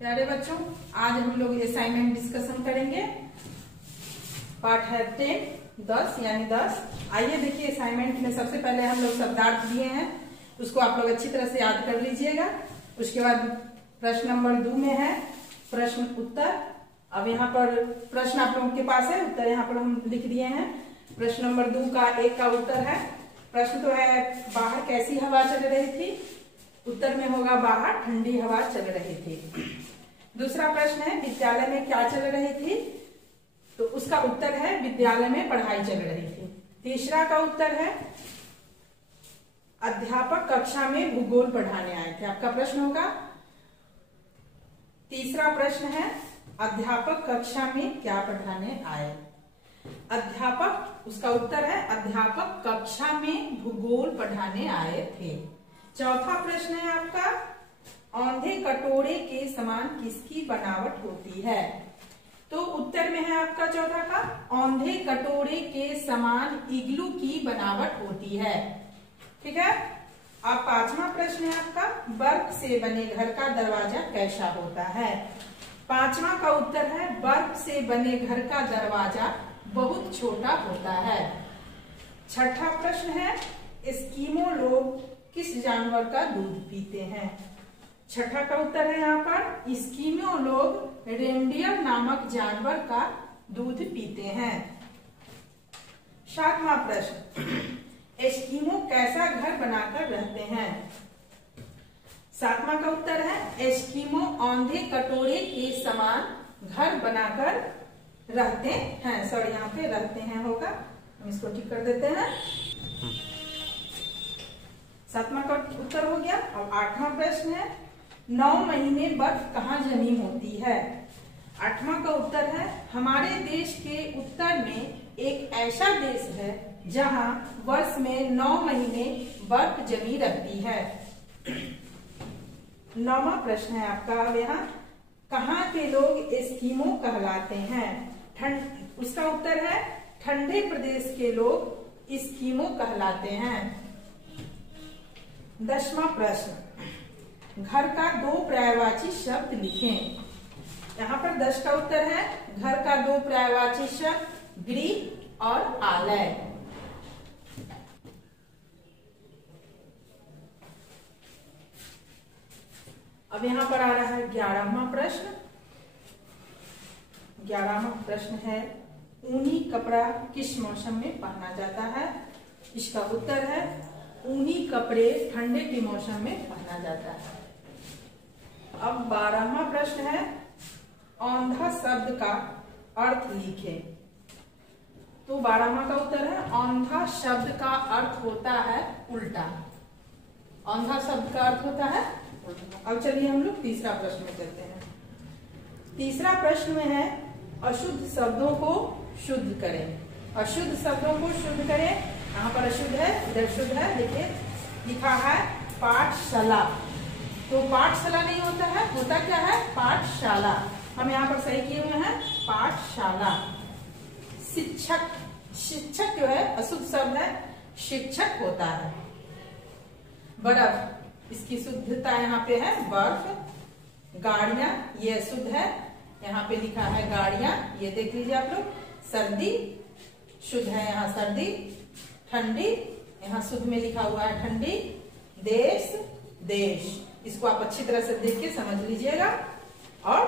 प्यारे बच्चों, आज हम लोग असाइनमेंट डिस्कशन करेंगे। पार्ट है 10 यानी 10। आइए देखिए, असाइनमेंट में सबसे पहले हम लोग शब्दार्थ दिए हैं, उसको आप लोग अच्छी तरह से याद कर लीजिएगा। उसके बाद प्रश्न नंबर 2 में है प्रश्न उत्तर। अब यहाँ पर प्रश्न आप लोगों के पास है, उत्तर यहाँ पर हम लिख दिए हैं। प्रश्न नंबर 2 का 1 का उत्तर है। प्रश्न तो है बाहर कैसी हवा चल रही थी, उत्तर में होगा बाहर ठंडी हवा चल रही थी। दूसरा प्रश्न है विद्यालय में क्या चल रही थी, तो उसका उत्तर है विद्यालय में पढ़ाई चल रही थी। तीसरा का उत्तर है अध्यापक कक्षा में भूगोल पढ़ाने आए थे। आपका प्रश्न होगा, तीसरा प्रश्न है अध्यापक कक्षा में क्या पढ़ाने आए। अध्यापक, उसका उत्तर है अध्यापक कक्षा में भूगोल पढ़ाने आए थे। चौथा प्रश्न है आपका, औंधे कटोरे के समान किसकी बनावट होती है, तो उत्तर में है आपका चौथा का औंधे कटोरे के समान इग्लू की बनावट होती है। ठीक है। अब पांचवा प्रश्न है आपका, बर्फ से बने घर का दरवाजा कैसा होता है। पांचवा का उत्तर है बर्फ से बने घर का दरवाजा बहुत छोटा होता है। छठा प्रश्न है एस्किमो लोग किस जानवर का दूध पीते हैं। छठा का उत्तर है यहाँ पर एस्किमो लोग रेनडियर नामक जानवर का दूध पीते हैं। सातवां प्रश्न, एस्किमो कैसा घर बनाकर रहते हैं। सातवां का उत्तर है एस्किमो औंधे कटोरे के समान घर बनाकर रहते हैं। सॉरी, यहाँ पे रहते हैं होगा, हम इसको ठीक कर देते हैं। सातवां का उत्तर हो गया। अब आठवां प्रश्न है 9 महीने बर्फ कहाँ जमी होती है। आठवां का उत्तर है हमारे देश के उत्तर में एक ऐसा देश है जहाँ वर्ष में 9 महीने बर्फ जमी रहती है। 9वां प्रश्न है आपका, अब यहाँ कहाँ के लोग एस्किमो कहलाते हैं। उसका उत्तर है ठंडे प्रदेश के लोग एस्किमो कहलाते हैं। 10वां प्रश्न, घर का 2 पर्यायवाची शब्द लिखें। यहाँ पर 10 का उत्तर है घर का 2 पर्यायवाची शब्द गृह और आलय। अब यहाँ पर आ रहा है 11वां प्रश्न। 11वां प्रश्न है ऊनी कपड़ा किस मौसम में पहना जाता है। इसका उत्तर है ऊनी कपड़े ठंडे के मौसम में पहना जाता है। अब 12वां प्रश्न है औंधा शब्द का अर्थ लिखे। तो 12वां का उत्तर है औंधा शब्द का अर्थ होता है उल्टा। औंधा शब्द का अर्थ होता है उल्टा। अब चलिए हम लोग तीसरा प्रश्न में चलते हैं। तीसरा प्रश्न में है अशुद्ध शब्दों को शुद्ध करें। अशुद्ध शब्दों को शुद्ध करें। यहाँ पर अशुद्ध है, इधर शुद्ध है। देखिए लिखा है पाठशाला, तो पाठशाला नहीं होता है, होता क्या है पाठशाला। हम यहाँ पर सही किए हुए हैं पाठशाला। शिक्षक, शिक्षक जो है अशुद्ध शब्द है, शिक्षक होता है। बर्फ, इसकी शुद्धता यहाँ पे है बर्फ। गाड़ियां, ये अशुद्ध है, यहाँ पे लिखा है गाड़ियां, ये देख लीजिए आप लोग। सर्दी, शुद्ध है यहाँ सर्दी। ठंडी, यहाँ शुद्ध में लिखा हुआ है ठंडी। देश, देश, इसको आप अच्छी तरह से देख के समझ लीजिएगा और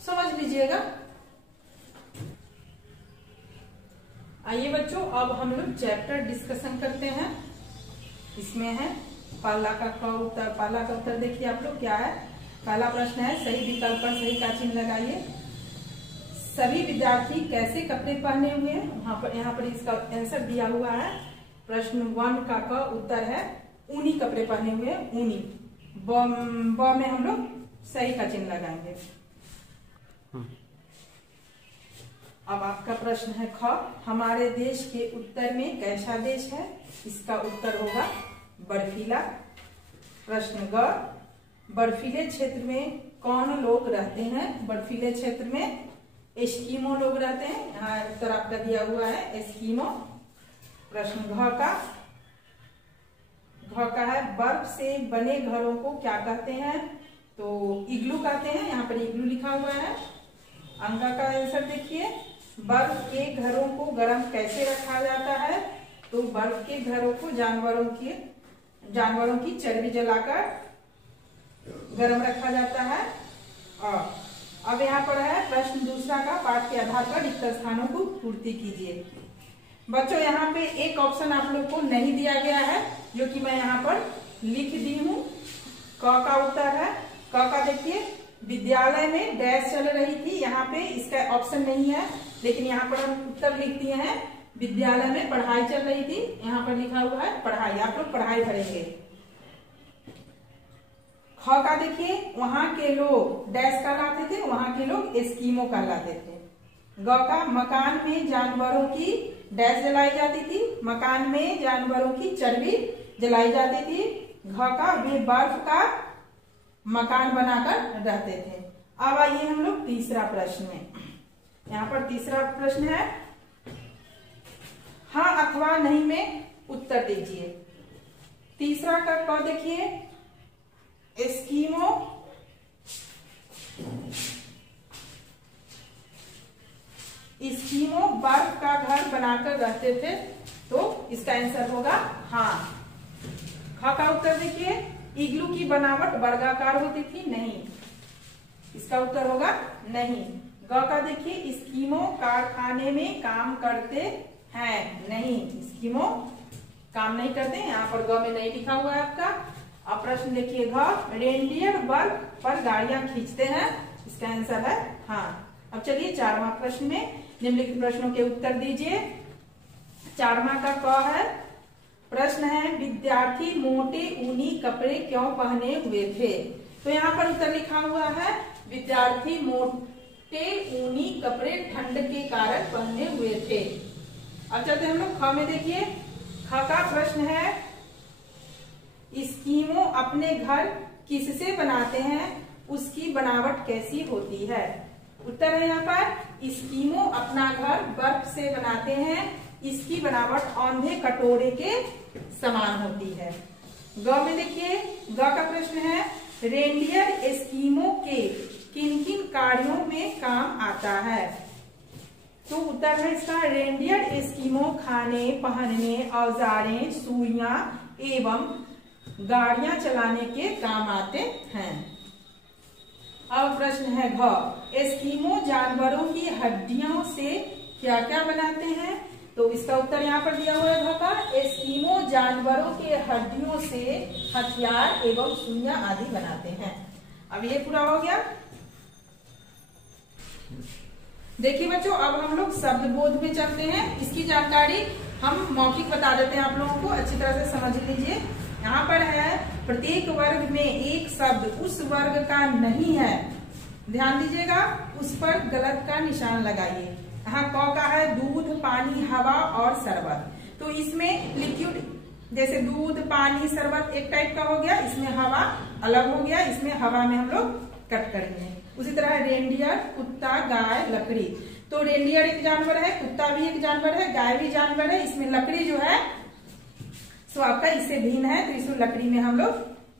समझ लीजिएगा। आइए बच्चों, अब हम लोग चैप्टर डिस्कशन करते हैं। इसमें है पहला का उत्तर देखिए आप लोग क्या है। पहला प्रश्न है सही विकल्प पर सही का चिन्ह लगाइए। सभी विद्यार्थी कैसे कपड़े पहने हुए हैं, यहाँ पर इसका आंसर दिया हुआ है। प्रश्न 1 का उत्तर है ऊनी कपड़े पहने हुए, ऊनी। ब में हम लोग सही का चिन्ह लगाएंगे। अब आपका प्रश्न है ख, हमारे देश के उत्तर में कैसा देश है। इसका उत्तर होगा बर्फीला। प्रश्न ग, बर्फीले क्षेत्र में कौन लोग रहते हैं। बर्फीले क्षेत्र में एस्किमो लोग रहते हैं। यहाँ उत्तर आपका दिया हुआ है एस्किमो। प्रश्न घ का है बर्फ से बने घरों को क्या कहते हैं। तो इग्लू कहते हैं, यहाँ पर इग्लू लिखा हुआ है। अंका का आंसर देखिए, बर्फ के घरों को गर्म कैसे रखा जाता है? तो बर्फ के घरों को जानवरों की चर्बी जलाकर गर्म रखा जाता है। और अब यहाँ पर है प्रश्न दूसरा का, पाठ के आधार पर रिक्त स्थानों को पूर्ति कीजिए। बच्चों यहाँ पे एक ऑप्शन आप लोग को नहीं दिया गया है, जो कि मैं यहाँ पर लिख दी हूँ। क का उत्तर है, क का देखिए, विद्यालय में डैश चल रही थी। यहाँ पे इसका ऑप्शन नहीं है, लेकिन यहाँ पर हम उत्तर लिख दिए हैं, विद्यालय में पढ़ाई चल रही थी। यहाँ पर लिखा हुआ है पढ़ाई, आप लोग पढ़ाई भरेंगे। ख का देखिए, वहां के लोग डैश कहलाते थे, वहां के लोग एस्कीमो कहलाते थे। ग का, मकान में जानवरों की डैश जलाई जाती थी, मकान में जानवरों की चर्बी जलाई जाती थी। घ का, वे बर्फ का मकान बनाकर रहते थे। अब आइए हम लोग तीसरा प्रश्न में। यहाँ पर तीसरा प्रश्न है, हाँ अथवा नहीं में उत्तर दीजिए। तीसरा का क देखिए, एस्कीमो बर्फ का घर बनाकर रहते थे, तो इसका आंसर होगा हाँ। ख का उत्तर देखिए, इग्लू की बनावट वर्गाकार होती थी, नहीं, इसका उत्तर होगा नहीं। ग का देखिए, एस्कीमो कारखाने में काम करते हैं, नहीं, एस्कीमो काम नहीं करते, यहाँ पर ग में नहीं लिखा हुआ है आपका। अब प्रश्न देखिए घ, रेनडियर बर्फ पर गाड़ियां खींचते हैं, इसका आंसर है हाँ। अब चलिए 4वां प्रश्न में निम्नलिखित प्रश्नों के उत्तर दीजिए। 4वां का क है, प्रश्न है, विद्यार्थी मोटे ऊनी कपड़े क्यों पहने हुए थे? तो यहाँ पर उत्तर लिखा हुआ है, विद्यार्थी मोटे ऊनी कपड़े ठंड के कारण पहने हुए थे। अब चलते हम लोग ख में देखिए। ख का प्रश्न है, एस्कीमो अपने घर किससे बनाते हैं, उसकी बनावट कैसी होती है? उत्तर है यहाँ पर, एस्कीमो अपना घर बर्फ से बनाते हैं, इसकी बनावट औंधे कटोरे के समान होती है। ग में देखिए, ग का प्रश्न है, रेनडियर एस्कीमो के किन किन कार्यों में काम आता है? तो उत्तर है इसका, रेनडियर एस्कीमो खाने, पहनने, औजारें, सुइयां एवं गाड़ियां चलाने के काम आते हैं। अब प्रश्न है घ, एस्कीमो जानवरों की हड्डियों से क्या क्या बनाते हैं? तो इसका उत्तर यहाँ पर दिया हुआ है घ का, एस्कीमो जानवरों के हड्डियों से हथियार एवं सुइयां आदि बनाते हैं। अब ये पूरा हो गया। देखिए बच्चों, अब हम लोग शब्द बोध में चलते हैं। इसकी जानकारी हम मौखिक बता देते हैं, आप लोगों को अच्छी तरह से समझ लीजिए। यहाँ पर है, प्रत्येक वर्ग में एक शब्द उस वर्ग का नहीं है, ध्यान दीजिएगा, उस पर गलत का निशान लगाइए। यहाँ क का है, दूध, पानी, हवा और शरबत। तो इसमें लिक्विड, जैसे दूध, पानी, शरबत एक टाइप का हो गया, इसमें हवा अलग हो गया, इसमें हवा में हम लोग कट करेंगे। उसी तरह रेनडियर, कुत्ता, गाय, लकड़ी। तो रेनडियर एक जानवर है, कुत्ता भी एक जानवर है, गाय भी जानवर है, इसमें लकड़ी जो है सो आपका इससे भिन्न है, तो इसको लकड़ी में हम लोग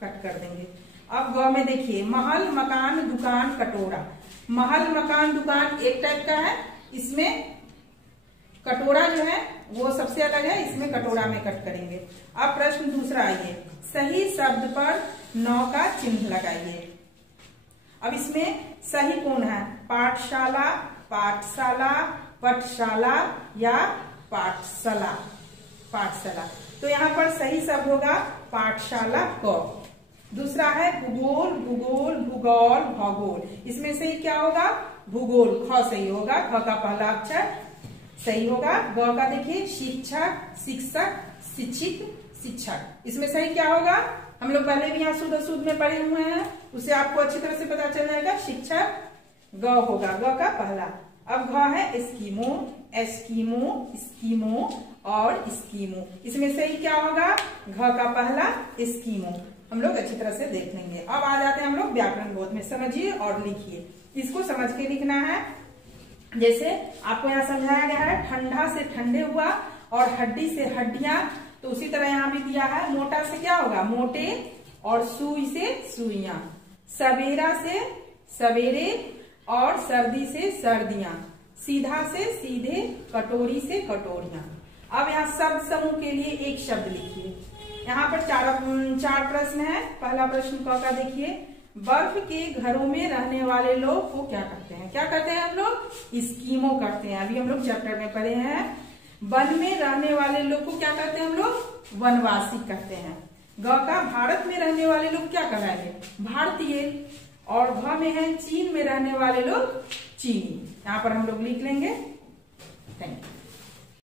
कट कर देंगे। अब ग में देखिए, महल, मकान, दुकान, कटोरा। महल, मकान, दुकान एक टाइप का है, इसमें कटोरा जो है वो सबसे अलग है, इसमें कटोरा में कट करेंगे। अब प्रश्न दूसरा आइए, सही शब्द पर 9 का चिन्ह लगाइए। अब इसमें सही कौन है, पाठशाला, पाठशाला, पठशाला या पाठशाला? पाठशाला। तो यहाँ पर सही शब्द होगा पाठशाला क। दूसरा है भूगोल, भूगोल, भूगोल, भूगोल। इसमें सही क्या होगा, भूगोल। ख सही होगा, ख का पहला अक्षर सही होगा। ग का देखिए, शिक्षक, शिक्षक, शिक्षित, शिक्षक। इसमें सही क्या होगा, हम लोग पहले भी यहाँ शुद्ध शुद्ध में पढ़े हुए हैं, उसे आपको अच्छी तरह से पता चल जाएगा, शिक्षक ग होगा, ग का पहला। अब घ है एस्कीमो, एस्कीमो, स्कीमो और स्कीमो। इसमें सही क्या होगा, घ का पहला एस्कीमो। हम लोग अच्छी तरह से देख लेंगे। अब आ जाते हैं हम लोग व्याकरण बोध में, समझिए और लिखिए। इसको समझ के लिखना है। जैसे आपको यहाँ समझाया गया है, ठंडा से ठंडे हुआ और हड्डी से हड्डियां, तो उसी तरह यहाँ भी दिया है, मोटा से क्या होगा, मोटे, और सुई से सुइयां। सवेरा से सवेरे और सर्दी से सर्दियां, सीधा से सीधे, कटोरी से कटोरियां। अब यहाँ शब्द समूह के लिए एक शब्द लिखिए। यहाँ पर चार प्रश्न है। पहला प्रश्न का देखिए, बर्फ के घरों में रहने वाले लोग को क्या कहते हैं? क्या कहते हैं हम लोग? स्कीमो कहते हैं। अभी हम लोग चैप्टर में पढ़े हैं। वन में रहने वाले लोग को क्या कहते हैं हम लोग? वनवासी कहते हैं। ग का भारत में रहने वाले लोग क्या कहलाएंगे? भारतीय। और घ में है चीन में रहने वाले लोग चीनी। यहाँ पर हम लोग लिख लेंगे। Thank you.